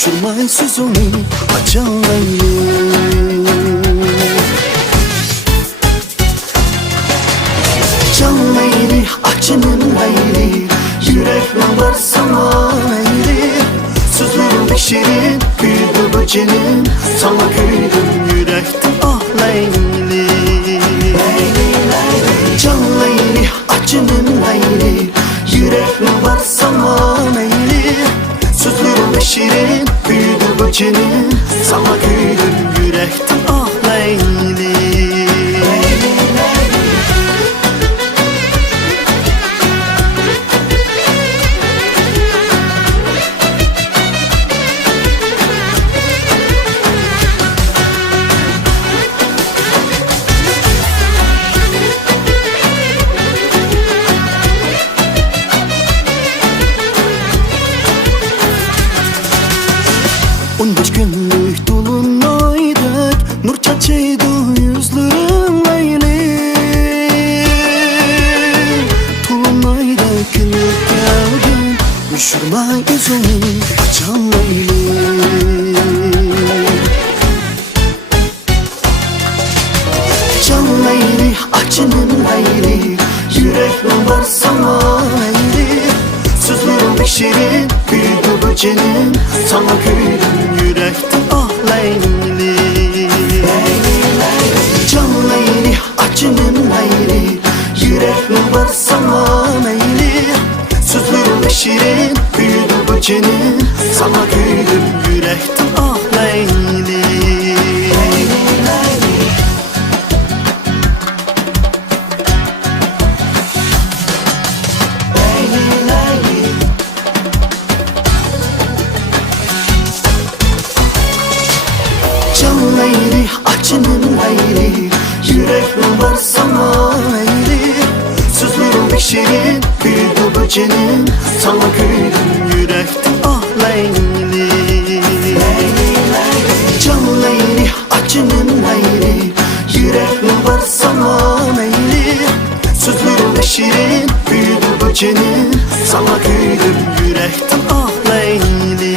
düşürmay sözümü açan Leyli. Can Leyli, açının Leyli, yürekme var sana Leyli. Sözlerim pek şirin, büyüdü bu cenin, sana kıydım yürekte ah Leyli. Can Leyli, açının Leyli, yürekme var sana Leyli. Sözlerim pek şirin, büyüdü bu cenin, sana kıydım yürekte ah Leyli. On beş günlük dolunaydık, nur çiçeğiydi yüzlerin Leyli. Dolunaydık günlük geldin, düşürme yüzünü açan Leyli. Can Leyli, açının Leyli, yürekme var sana Leyli. Sözlerim pek şirin, büyüdü bu cenin, sana kıydım yürekte ah Leyli. Can Leyli, açının Leyli, yürekme var sana Leyli. Sözlerim pek şirin, büyüdü bu cenin, sana kıydım yürekte ah Leyli. Can Leyli, açının Leyli, yürekme var sana Leyli. Sözlerim pek şirin, büyüdü bu cenin, sana kıydım yürekte ah Leyli. Can Leyli, açının Leyli, yürekme var sana Leyli. Sözlerim pek şirin, büyüdü bu cenin, sana kıydım yürekte ah Leyli.